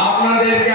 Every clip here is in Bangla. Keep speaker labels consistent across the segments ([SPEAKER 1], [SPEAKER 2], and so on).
[SPEAKER 1] আপনাদেরকে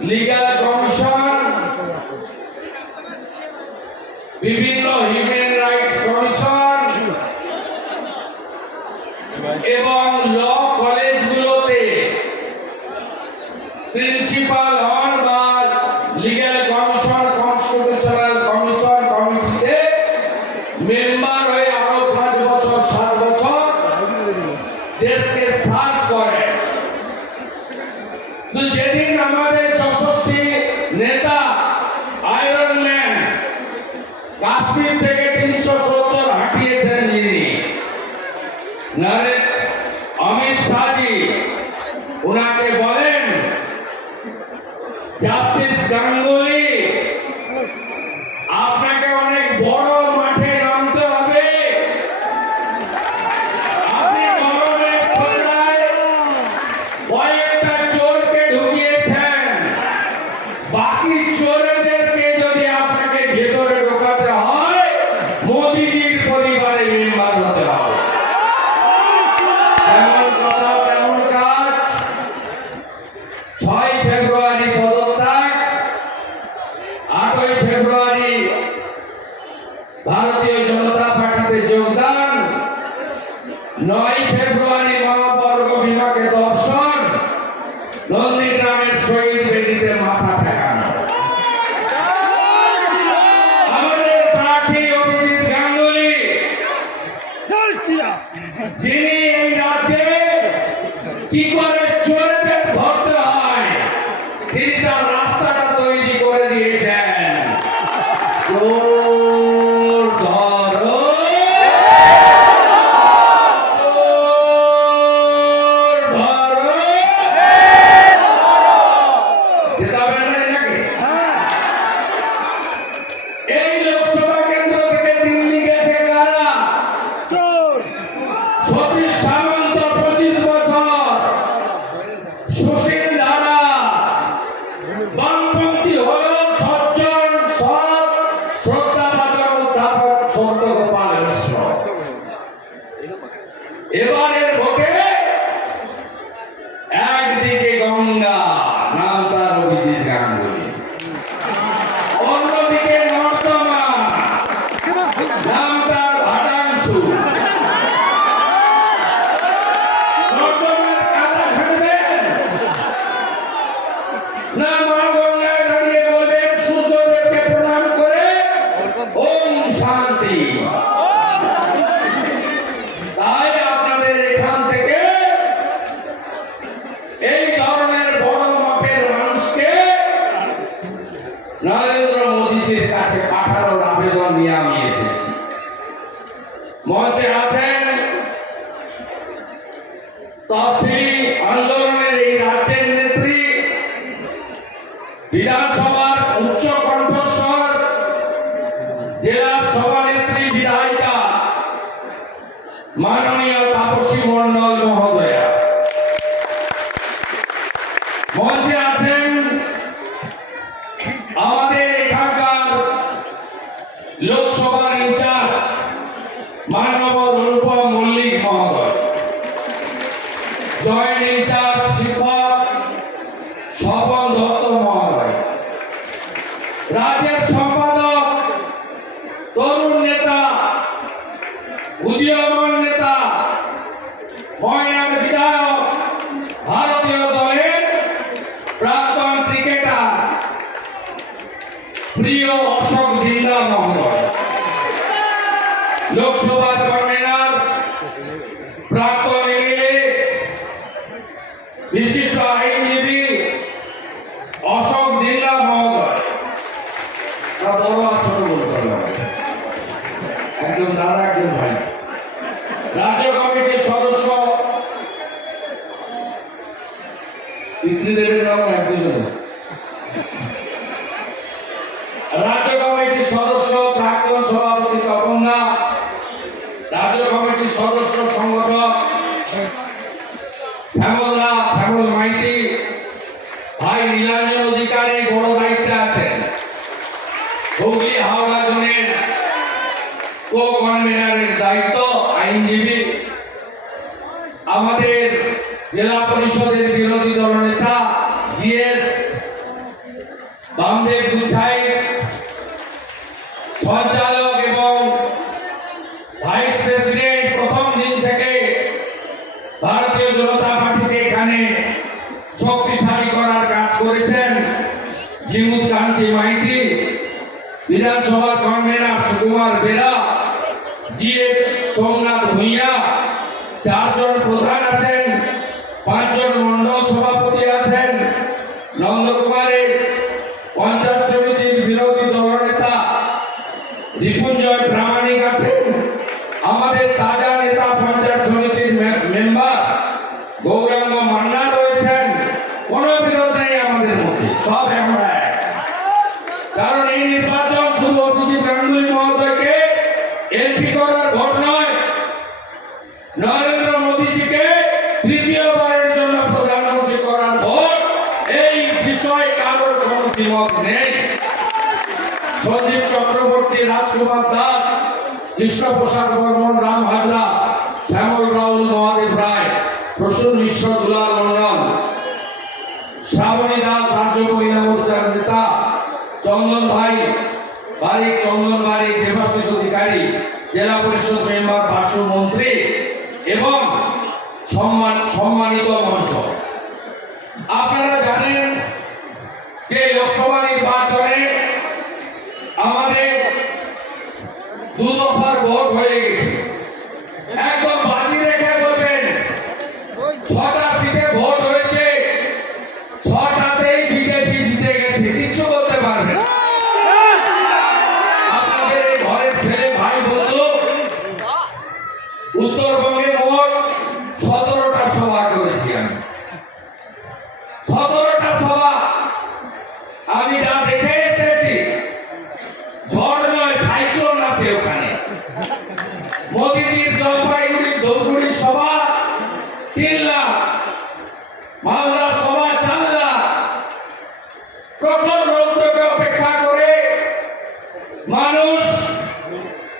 [SPEAKER 1] লিগাল কমিশন বিভিন্ন কাশ্মীর থেকে তিনশো সত্তর হাঁটিয়েছেন যিনি। নারে Keep are Maranhão. সভার convener Sukumar Bela G S Somnath Bhuiyan, চারজন প্রধান আছেন, পাঁচজন মন্ডল সভাপতি আছেন, নন্দকুমারের পঞ্চায়েত সমিতির বিরোধী দলনেতা রিপুঞ্জয় প্রামাণিক আছেন, আমাদের তাজা নেতা পঞ্চায়েত কুমার দাস কৃষ্ণ প্রসাদ বর্মন, রাম হাজরা, শ্যামল রাউল মহাদেব রায়, প্রসূন ঈশ্বর, দুলাল মন্ডল শ্রাবণী দাস রাজ্য মহিলা মোর্চার নেতা, চন্দন ভাই বাড়ি চন্দন বাড়ি দেবাশিষ অধিকারী, জেলা পরিষদ মেম্বার ভাষ্য মন্ত্রী এবং সম্মান সম্মানিত মঞ্চ আপনারা জানেন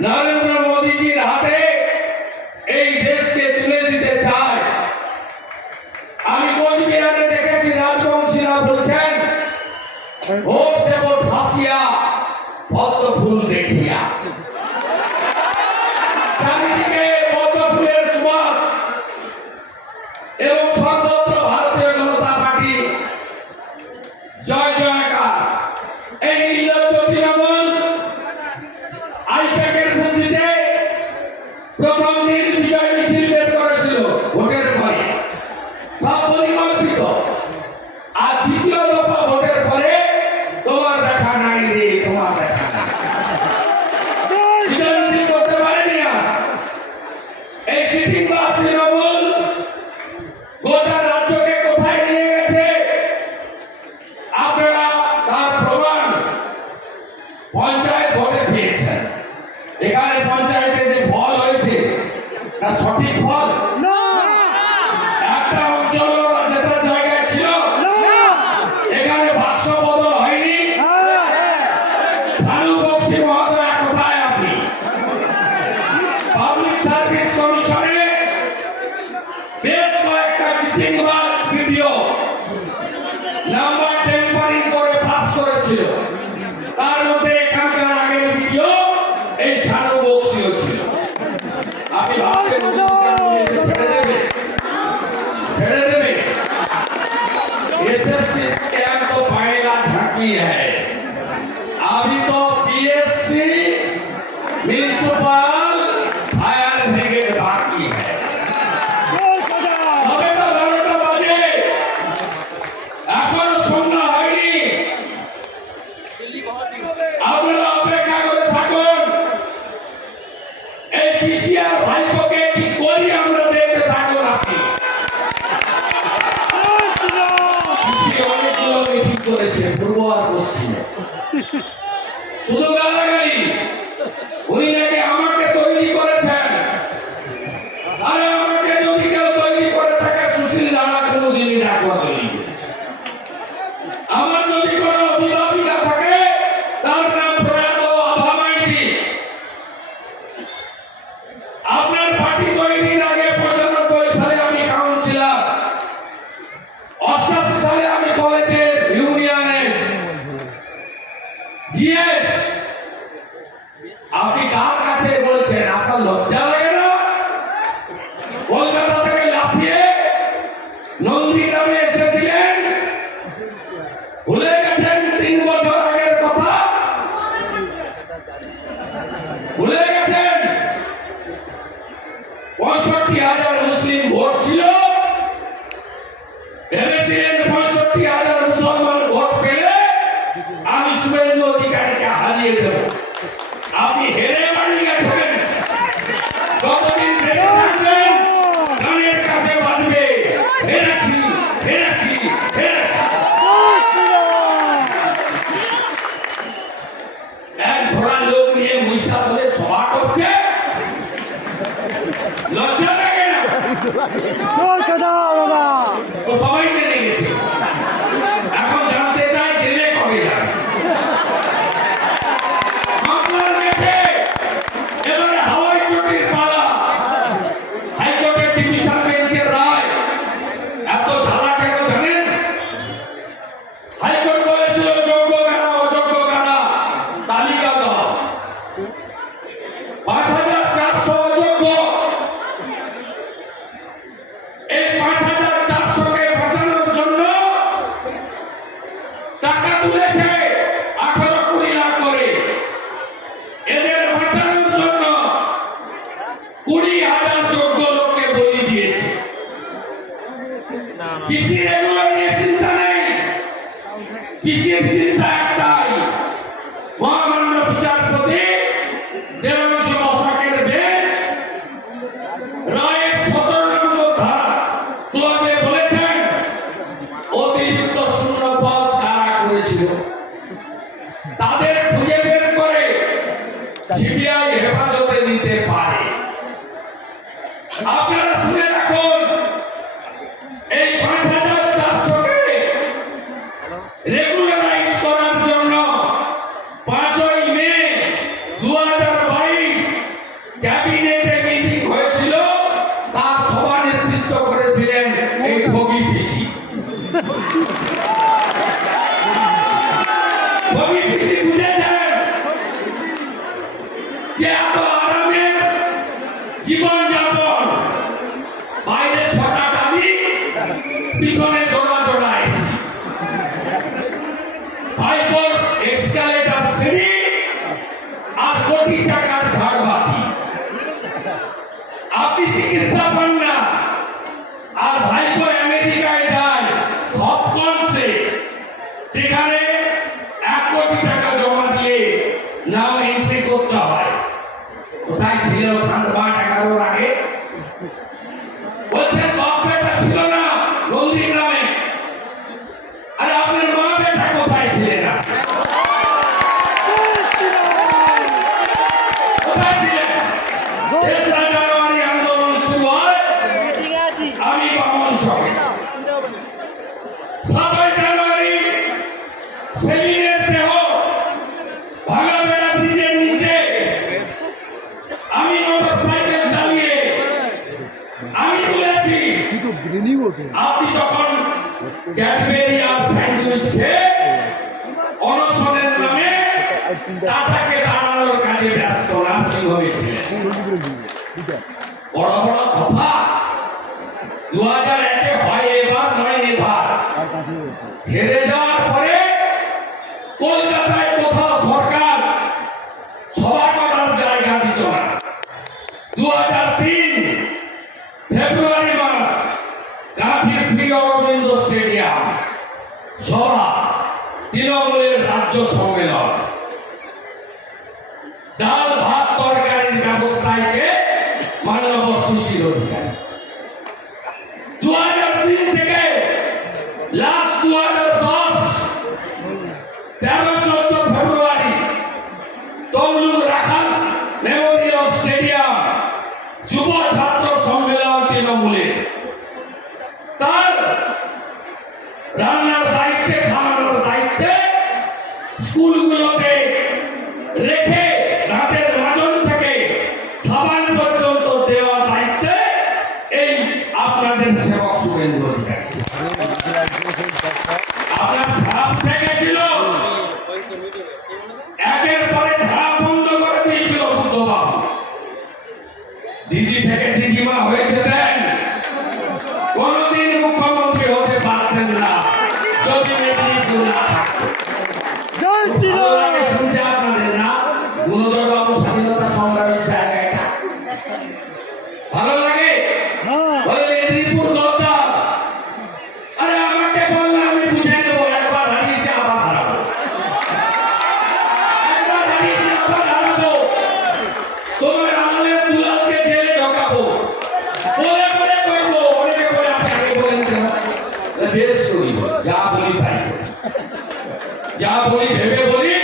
[SPEAKER 1] ನಾಳೆ প্রথম দিন বিজয় स्कैम तो पाएगा झांकी है अभी तो শুধু আপনার Carlos created Lord সম্মেলন তার রান্নার দায়িত্বে, খাওয়ানোর দায়িত্বে স্কুলগুলোতে রেখে রাতের মাজন থেকে সাবান পর্যন্ত দায়িত্বে এই আপনাদের সেবক আপনার পরে বন্ধ করে দিয়েছিল দিদি থেকে দিদিমা হয়েছে 여기 왜 부르구나 যা বলি, ভেবে বলি।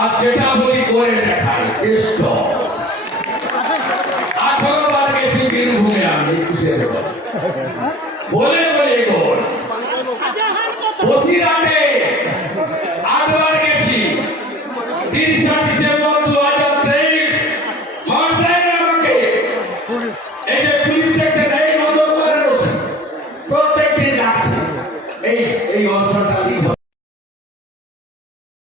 [SPEAKER 1] আর যেটা বলি, করে দেখাই চেষ্ট। আঠারো বার গেছি, বীরভূমে আমি একুশের